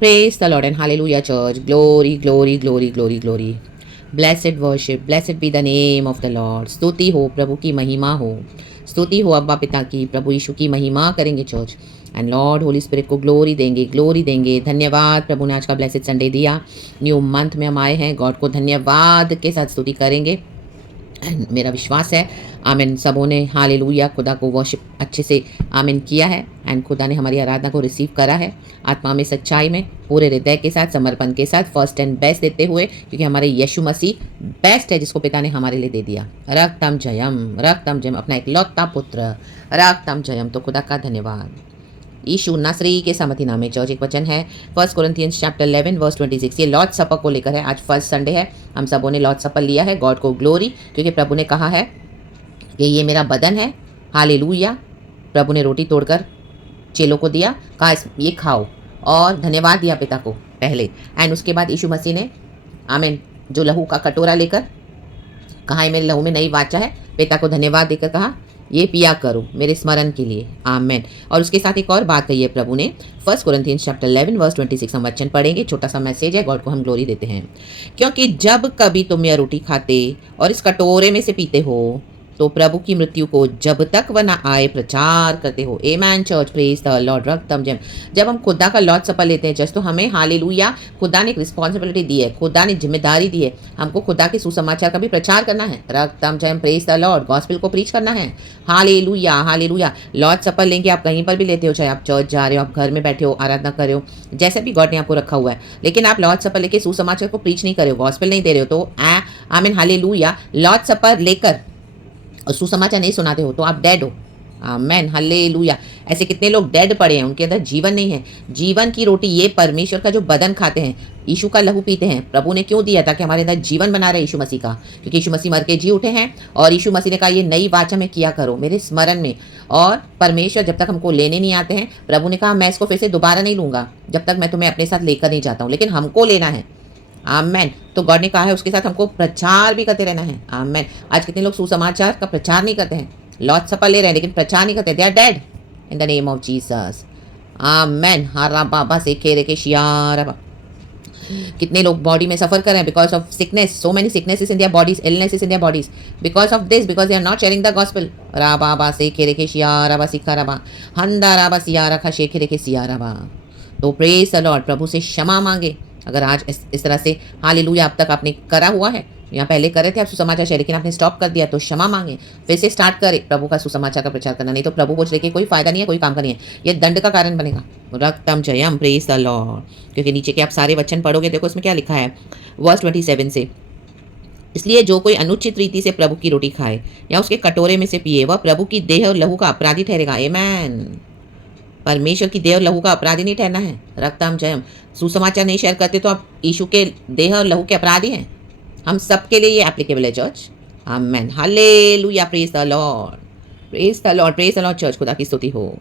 Praise the Lord and hallelujah, church. Glory, glory, glory, glory, glory. Blessed worship, blessed be the name of the Lord. स्तुति हो, प्रभु की महिमा हो. स्तुति हो अब्बा पिता की, प्रभु यीशु की महिमा करेंगे church. And Lord Holi spirit को ग्लोरी देंगे, ग्लोरी देंगे. धन्यवाद प्रभु ने आज का ब्लेसेड संडे दिया. न्यू मंथ में हम आए हैं. गॉड को धन्यवाद के साथ स्तुति करेंगे. एंड मेरा विश्वास है आमिन सबों ने हालेलुया खुदा को वर्शिप अच्छे से आमिन किया है. एंड खुदा ने हमारी आराधना को रिसीव करा है आत्मा में, सच्चाई में, पूरे हृदय के साथ, समर्पण के साथ, फर्स्ट एंड बेस्ट देते हुए, क्योंकि हमारे यीशु मसीह बेस्ट है जिसको पिता ने हमारे लिए दे दिया. रक्तम जयम अपना एक लौता पुत्र. रक्तम जयम. तो खुदा का धन्यवाद. यीशु नासरी के सामर्थी नाम में चर्च एक वचन है 1 कोरिन्थियंस चैप्टर 11 वर्स 26. ये लॉर्ड सपर को लेकर है. आज फर्स्ट संडे है, हम सबों ने लॉर्ड सपर लिया है. गॉड को ग्लोरी, क्योंकि प्रभु ने कहा है कि ये मेरा बदन है. हालेलुया. प्रभु ने रोटी तोड़कर चेलों को दिया, कहा ये खाओ, और धन्यवाद दिया पिता को पहले. एंड उसके बाद यीशु मसीह ने आमीन जो लहू का कटोरा लेकर कहा है मेरे लहू में नई वाचा है, पिता को धन्यवाद देकर कहा ये पिया करो मेरे स्मरण के लिए. आमेन. और उसके साथ एक और बात कही है प्रभु ने 1 कोरिन्थियंस चैप्टर 11 वर्स 26. हम वचन पढ़ेंगे. छोटा सा मैसेज है, गॉड को हम ग्लोरी देते हैं. क्योंकि जब कभी तुम यह रोटी खाते और इस कटोरे में से पीते हो तो प्रभु की मृत्यु को जब तक वह ना आए प्रचार करते हो. आमेन चर्च. Praise the lord. रक्तम जयम. जब हम खुदा का लॉर्ड सपर लेते हैं जस्ट, तो हमें हालेलुया खुदा ने एक रिस्पॉन्सिबिलिटी दी है, खुदा ने जिम्मेदारी दी है. हमको खुदा के सुसमाचार का भी प्रचार करना है. रक्तम जयम. Praise the lord. गॉस्पेल को प्रीच करना है. Hallelujah hallelujah. लॉर्ड सपर लेंगे आप कहीं पर भी लेते हो, चाहे आप चर्च जा रहे हो, आप घर में बैठे हो, आराधना कर रहे हो, जैसे भी गॉड ने आपको रखा हुआ है, लेकिन आप लॉर्ड सपर लेके सुसमाचार को प्रीच नहीं कर रहे हो, गॉस्पेल नहीं दे रहे हो, तो आमीन हालेलुया लॉर्ड सपर लेकर और सुसमाचार नहीं सुनाते हो तो आप डेड हो. Amen hallelujah. ऐसे कितने लोग डेड पड़े हैं, उनके अंदर जीवन नहीं है. जीवन की रोटी ये परमेश्वर का जो बदन खाते हैं, यीशु का लहू पीते हैं. प्रभु ने क्यों दिया? ताकि हमारे अंदर जीवन बना रहे यीशु मसीह का, क्योंकि यीशु मसीह मर के जी उठे हैं और यीशु मसीह ने कहा ये नई वाचा में किया करो मेरे स्मरण में. और परमेश्वर जब तक हमको लेने नहीं आते हैं, प्रभु ने कहा मैं इसको फिर से दोबारा नहीं लूँगा जब तक मैं तुम्हें अपने साथ लेकर नहीं जाता हूँ, लेकिन हमको लेना है. आमेन. तो गॉड ने कहा है उसके साथ हमको प्रचार भी करते रहना है. आमेन. आज कितने लोग सुसमाचार का प्रचार नहीं करते हैं, लॉर्ड सपर ले रहे हैं लेकिन प्रचार नहीं करते. They are dead in the name of Jesus. आमेन. हारा बाबा से खेरे के शियारा. कितने लोग बॉडी में सफर कर रहे हैं because of sickness. So many sicknesses in their bodies, illnesses in their bodies, because of this, because they are not sharing the gospel. रा बाबा से खेरे के शियारा बा सिखा रबा हंदा राबा सियारा खा शे खेरे के सियारा बा. तो प्रेज द लॉर्ड. प्रभु से क्षमा मांगे अगर आज इस तरह से हालेलुया अब तक आपने करा हुआ है. यहाँ पहले कर रहे थे आप सुसमाचार शेयर, लेकिन आपने स्टॉप कर दिया, तो क्षमा मांगे, फिर से स्टार्ट करें प्रभु का सुसमाचार का प्रचार करना. नहीं तो प्रभु बोझ लेके कोई फायदा नहीं है, कोई काम का नहीं है, ये दंड का कारण बनेगा. रक्तम जयम. Praise the lord. क्योंकि नीचे के आप सारे वचन पढ़ोगे, देखो इसमें क्या लिखा है वर्स 27 से. इसलिए जो कोई अनुचित रीति से प्रभु की रोटी खाए या उसके कटोरे में से पिए, वह प्रभु की देह और लहू का अपराधी ठहरेगा. आमेन. परमेश्वर की देह और लहू का अपराधी नहीं ठहरना है. रक्तम जयम. सुसमाचार नहीं शेयर करते तो आप यीशु के देह और लहू के अपराधी हैं. हम सबके लिए ये एप्लीकेबल है चर्च. आमेन हालेलुया. Praise the Lord. Praise the Lord. Praise the Lord church. खुदा की स्तुति हो.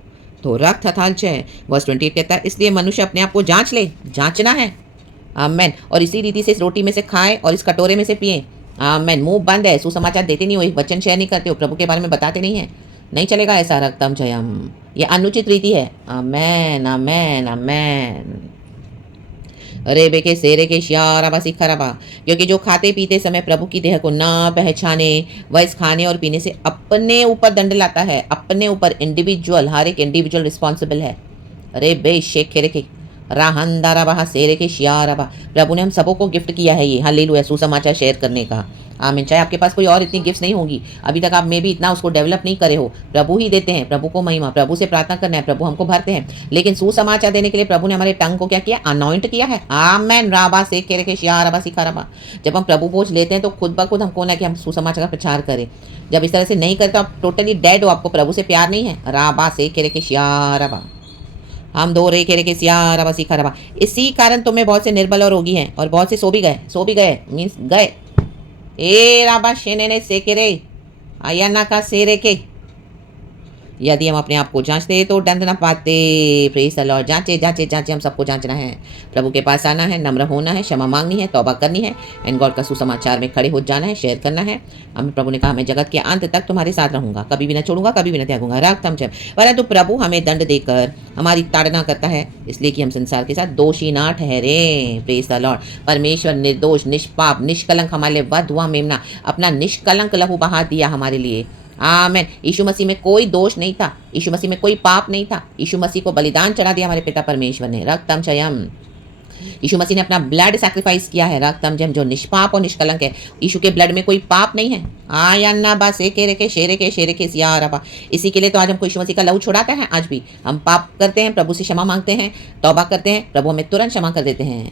तो रक्त हथालचय वर्स 28 कहता है इसलिए मनुष्य अपने आप को जांच ले. जांचना है. आमेन. और इसी रीति से इस रोटी में से खाए और इस कटोरे में से पिए. आमेन. मुंह बंद है, सुसमाचार देते नहीं हो, वचन शेयर नहीं करते हो, प्रभु के बारे में बताते नहीं है, नहीं चलेगा ऐसा. रक्तम जयम. ये अनुचित रीति है. आमेन आमेन आमेन. अरे बेके सेरे के श्याराबा सिखराबा. क्योंकि जो खाते पीते समय प्रभु की देह को ना पहचाने, वह इस खाने और पीने से अपने ऊपर दंड लाता है. अपने ऊपर इंडिविजुअल, हर एक इंडिविजुअल रिस्पॉन्सिबल है. अरे बे शेख खेरे के राहंदाराबा सेरे के शियाराबा. प्रभु ने हम सबों को गिफ्ट किया है ये हालेलुया सुसमाचार शेयर करने का. आमीन. चाहे आपके पास कोई और इतनी गिफ्ट्स नहीं होंगी, अभी तक आप में भी इतना उसको डेवलप नहीं करे हो, प्रभु ही देते हैं. प्रभु को महिमा, प्रभु से प्रार्थना करना है, प्रभु हमको भरते हैं. लेकिन सुसमाचार देने के लिए प्रभु ने हमारे टंग को क्या किया? अनॉइंट किया है. आमेन. राबा से केरे के शियाराबा सिखाराबा. जब हम प्रभु बोझ लेते हैं तो खुद ब खुद हमको ना कि हम सुसमाचार का प्रचार करें. जब इस तरह से नहीं करते तो आप टोटली डेड हो, आपको प्रभु से प्यार नहीं है. राबा से केरे के शियाराबा. हम दो रे के सियाराबा सिखाराबा. इसी कारण तुम्हें बहुत से निर्बल और रोगी हैं और बहुत से सो भी गए मीन्स गए. ए राबा शेने ने से के रे आयाना का सेरे के. यदि हम अपने आप को जांचते तो दंड ना पाते। Praise the Lord. जांचे जांचे जांचे, हम सबको जांचना है, प्रभु के पास आना है, नम्र होना है, क्षमा मांगनी है, तौबा करनी है, एंड गॉड का सुसमाचार में खड़े हो जाना है, शेयर करना है। हमें प्रभु ने कहा, मैं जगत के अंत तक तुम्हारे साथ रहूंगा, कभी भी ना छोड़ूंगा, कभी भी ना त्यागूंगा। रक्तम जब, परंतु प्रभु हमें दंड देकर हमारी ताड़ना करता है, इसलिए कि हम संसार के साथ दोषी ना ठहरे। Praise the Lord. परमेश्वर निर्दोष, निष्पाप, निष्कलंक हमारे लिए वध हुआ मेमना, अपना निष्कलंक लहू बहा दिया हमारे लिए। आमेन। यीशु मसीह में कोई दोष नहीं था, यीशु मसीह में कोई पाप नहीं था। यीशु मसीह को बलिदान चढ़ा दिया हमारे पिता परमेश्वर ने। रक्तम चयम, यीशु मसीह ने अपना ब्लड सैक्रिफाइस किया है। रक्तम जम, जो निष्पाप और निष्कलंक है, यीशु के ब्लड में कोई पाप नहीं है। आयन्ना बा सेके रेके शेरे के शेरे के सिया रबा। इसी के लिए तो आज हमको यीशु मसीह का लहू छुड़ाता है। आज भी हम पाप करते हैं, प्रभु से क्षमा मांगते हैं, तौबा करते हैं, प्रभु हमें तुरंत क्षमा कर देते हैं,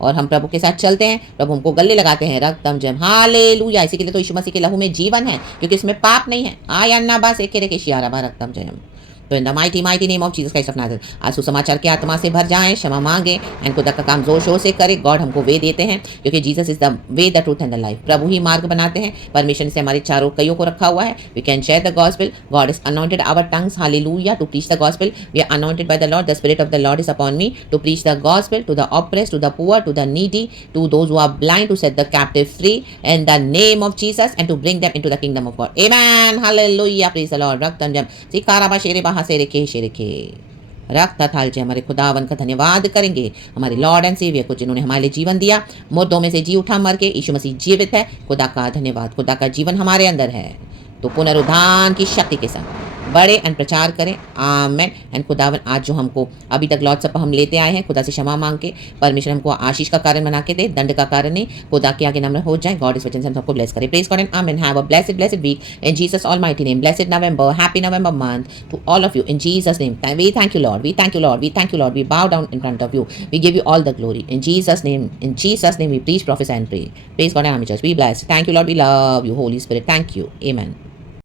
और हम प्रभु के साथ चलते हैं, प्रभु हमको गले लगाते हैं। रक्तम जम, हालेलुया। इसी के लिए तो यीशु मसीह के लहू में जीवन है, क्योंकि इसमें पाप नहीं है। आयन्ना बा सेके रेके शिया रबा। रक्तम जयम। तो in the mighty name of Jesus Christ of Nazareth, आज सुसमाचार की आत्मा से भर जाएं, क्षमा मांगे, एंड खुदा का काम जोर शोर से करे। गॉड हमको वे देते हैं, क्योंकि Jesus is the way, the truth and the life. प्रभु ही मार्ग बनाते हैं। परमेश्वर से हमारे चारों कईयों को रखा हुआ है। We can share the gospel. God is anointed our tongues, hallelujah, to preach the gospel. We are anointed by the Lord. The spirit of the Lord is upon me to preach the gospel to the oppressed, to the poor, to the needy, to those who are blind, to set the captive free in the name of Jesus, and to bring them into the kingdom of God. आमेन, हालेलुया, praise the lord. रक्तम जम, सिकाराबा शेरे बहा शेरे के शेरे के। रक्त थाल से हमारे खुदावन का धन्यवाद करेंगे, हमारे लॉर्ड एंड सेवियर को, जिन्होंने हमारे लिए जीवन दिया, मुर्दों में से जी उठा मर के। यीशु मसीह जीवित है। खुदा का धन्यवाद। खुदा का जीवन हमारे अंदर है, तो पुनरुद्धान की शक्ति के साथ बड़े एंड प्रचार करें। आमेन। एंड खुदावन, आज जो हमको अभी तक लॉर्ड सप्पर हम लेते आए हैं, खुदा से क्षमा मांग के, परमेश्वर हमको आशीष का कारण बना के दे, दंड का कारण नहीं। खुदा के आगे नम्र हो जाए। गॉड इस वचन से हम सबको ब्लेस करे। Praise God and amen. Have a blessed week in Jesus almighty name. Blessed November, happy November month to all of you in Jesus name. We thank you Lord, we thank you Lord, we thank you Lord. We bow down in front of you, we give you all the glory in Jesus name. In Jesus name we preach, prophecy and pray. Praise God and amen church, be blessed. Thank you Lord, we love you Holy Spirit. Thank you, amen.